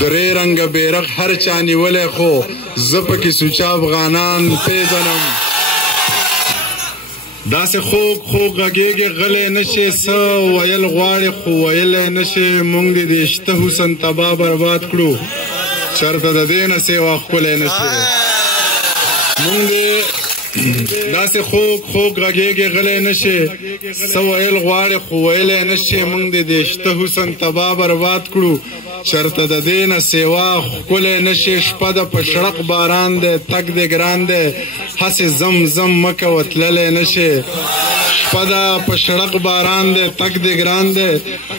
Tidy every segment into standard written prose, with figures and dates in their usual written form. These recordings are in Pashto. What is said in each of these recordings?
درې رنګه بیرغ هر چا نیولی خو زه پکې سوچه افغانان پیژنم داسې خوږ خوږ غږېږي غلی نشي څه ویل غواړي خو ویلی نشي موږ دې د شته حسن تباه برباد کړو چېرته د دې نه سیوا ښکلی نشي موږ دې داسې خوږ خوږ غږېږي غلی نشي څه ویل غواړي خو ویلی نشي موږ دې د شته حسن تباه برباد کړو چېرته د دې نه سیوا ښکلی نشي شپه ده په شړق باران دی تګ دې ګران دی هسې زم زم مه کوه تللی نشي شپه ده په شړق باران دی تګ دې ګران دی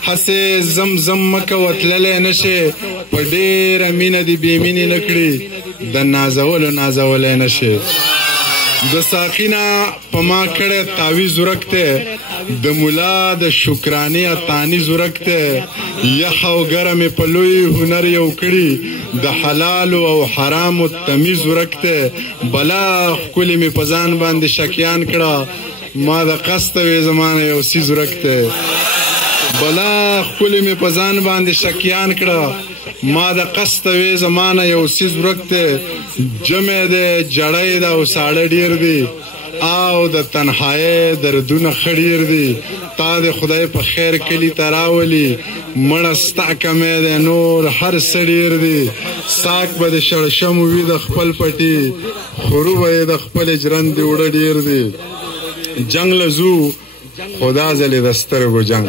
هسې زم زم مه کوه تللی نشي په ډېره مینه دې بې مینې نه کړي د نازولو نازولی نشي د ساقینا په ما کړی تعویز ورک دی د ملا د شکرانې اتاني زورک دی یخ او ګرمې په لوی هنر یو کړي د حلالو او حرامو تمیز ورک دی بلا ښکلې مې په ځان باندې شکیان کړه ما د قصد وې زمانه یو څیز ورک دی بلا ښکلې مې په ځان باندې شکیان کړه ما د قصد وې زمانه یو څیز ورک دی جمع دی جړی ده او ساړه ډېر دی او د تنهایۍ دردونه ښه ډېر دي تا د خدای په خیر کلي ته راولي مړه ستا کمی دی نور هر څه ډېر دي ساک به د شړشمو وي د خپل پټي خرو به یې د خپلې ژرندې اوړه ډېر دي جنګ له ځو خو دا ځلې د سترګو جنګ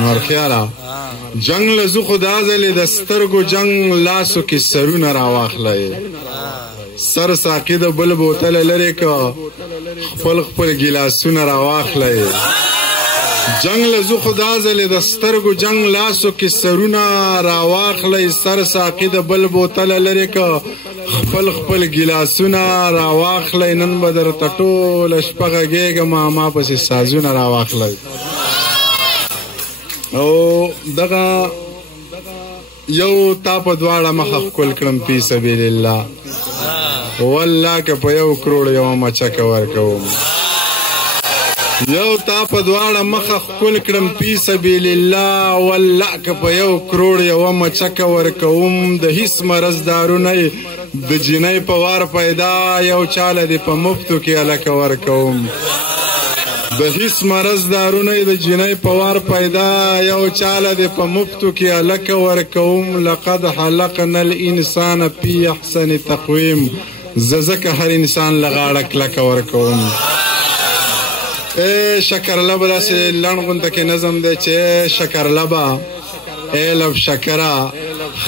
نور خیاله جنگ لزو خدا ځلې د سترګو جنگ لاسو کې سرونه راواخلی سر ساقي د بل بوتله لرې که خپل خپل ګیلاسونه راواخلی جنگ لزو خدا ځلې د سترګو جنگ لاسو کې سرونه راواخلی سر ساقي د بل بوتله لرې که خپل خپل ګیلاسونه راواخلی نن به درته ټوله شپه غږېږم ما پسې سازونه راواخلی او دغه یو تا په دواړه مخه ښکل کړم فی سبیل الله والله که په 1 کروڑ یوه مچکه ورکوم یو تا په دواړه مخه ښکل کړم فی سبیل الله والله که په 1 کروڑ یوه مچکه ورکوم د هیڅ مرض دارونه د جینۍ په وار پیدا یو چاله دې په مفتو کې هلکه ورکوم د هیڅ مرض دارونه د جینۍ په وار پیدا یو چاله دې په مفتو کې هلکه ورکوم لقد خلقنا الانسان فی احسن تقویم زه ځکه هر انسان له غاړه کلکه ورکوم شکرلبه داسې لنډ غونته کې نظم دی چې شکرلبه ای لب شکره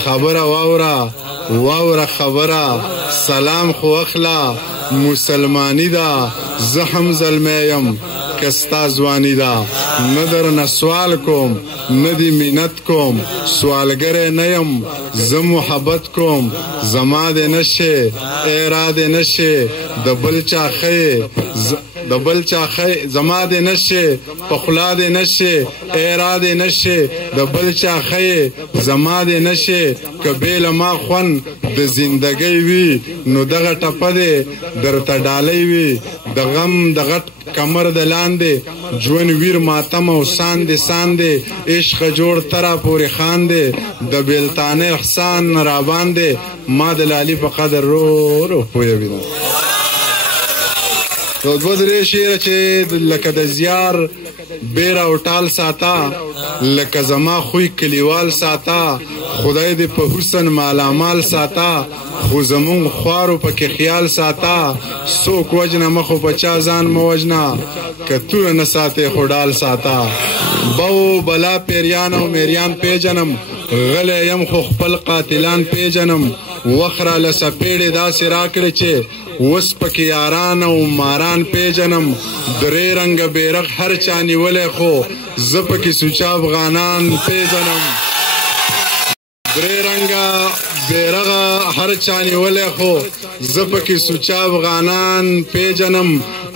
خبره واوره واوره خبره سلام خو اخله مسلمانی ده زه هم زلمی یم که ستا ځواني ده نه درنه سوال کوم نه دې منت کوم سوالګری نه یم زه محبت کوم زما دې نشې ای را دې نشې د بل چا ښې د بل چا ښې زما دې نشې په خوله دې نشې ای را دې نشې د بل چا ښې زما دې نشې که بې له ما خوند د زندګۍ وي نو دغه ټپه دې درته ډالۍ وي د غم د غټ کمر د لاندې ژوند ویر ماتم او ساندې ساندې عشق جوړ ترا پورې خاندې د بیلتانه احسان راباندې ما د لالي په قدر رو رو پوهوینه یو دوه درې شعره چې لکه د زیار بیر او ټال ساته لکه زما خوی کلیوال ساته خدای دې په حسن مالامال ساته خو زمونږ خوارو پکې خیال ساته څوک وجنه مخو په چا ځان مه وژنه که توره نه ساتې خو ډال ساته بو بلا پیریان او میریان پیژنم غلی یم خو خپل قاتلان پیژنم وخت راله څپېړې داسې راکړې چې اوس پکې یاران او ماران پیژنم درې رنګه بیرغ هر چا نیولی خو زه پکې سوچه افغانان پیژنم درې رنګه بیرغه هر چا نیولی خو زه پکې سوچه افغانان پیژنم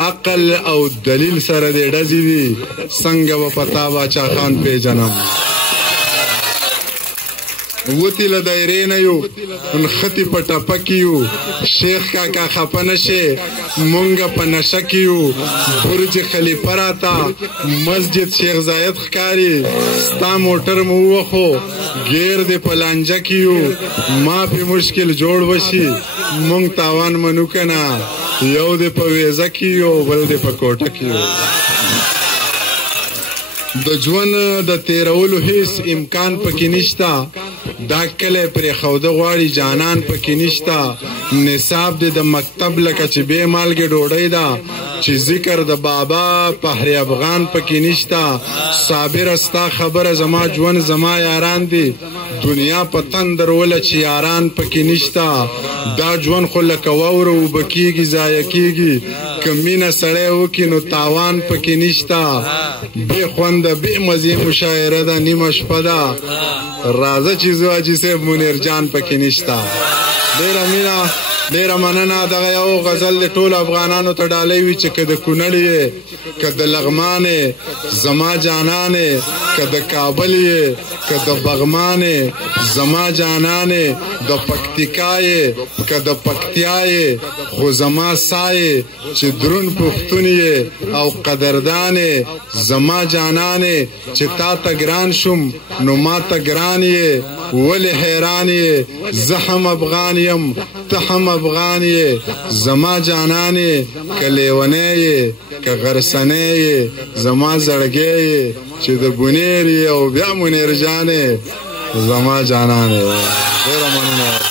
عقل او دلیل سره دې ډزې دي څنګه به په تا باچا خان پیژنم وتی له دایرې نه یو نښتې په ټپه کې یو شیخ کاکا خفه نشې مونږ په نشه کې یو برج خلیفه راته مسجد شیخ زاید ښکاري ستا موټر مو ووخو ګیر دې په لانجه کې یو ما پې مشکل جوړ وشي مونږ تاوان منو که نه یو دې په ویزه کې یو بل دې په کوټه کې یو د ژوند د تیرولو هیڅ امکان پکې نشته دا کلی پرېښوده غواړي جانان پکې نشته نصاب دې د مکتب لکه چې بې مالګې ډوډۍ ده چې ذکر د بابا پهر افغان پکې نشته صابره ستا خبره زما ژوند زما یاران دي دنیا په تندر وله چې یاران پکې نشته دا ژوند خو لکه واوره اوبه کېږي ضایع کېږي که مینه سړی وکړي نو تاوان پکې نشته بې خونده بې مزې مشاعره ده نیمه شپه ده راځه چې زه حاجي صاحب منیر جان پکې نشته ډېره مینه ډېره مننه دغه یو غزل د ټولو افغانانو ته ډالۍ وي چې که د کونړ یې که د لغمان یې زما جانان یې که د کابل یې که د بغمان یې زما جانان یې د پکتیکا یې که د پکتیا یې خو زما سا یې چې درون پښتون یې او قدردان یې زما جانان یې چې تا ته ګران شوم نو ما ته ګران یې ولې حیران یې زه هم افغان یم ته هم افغان یې زما جانان یې که لیونی یې که غرسنی یې زما زړګی یې چې د بونیر یې او بیا منیر جان یې زما جانان یې ډېره مننه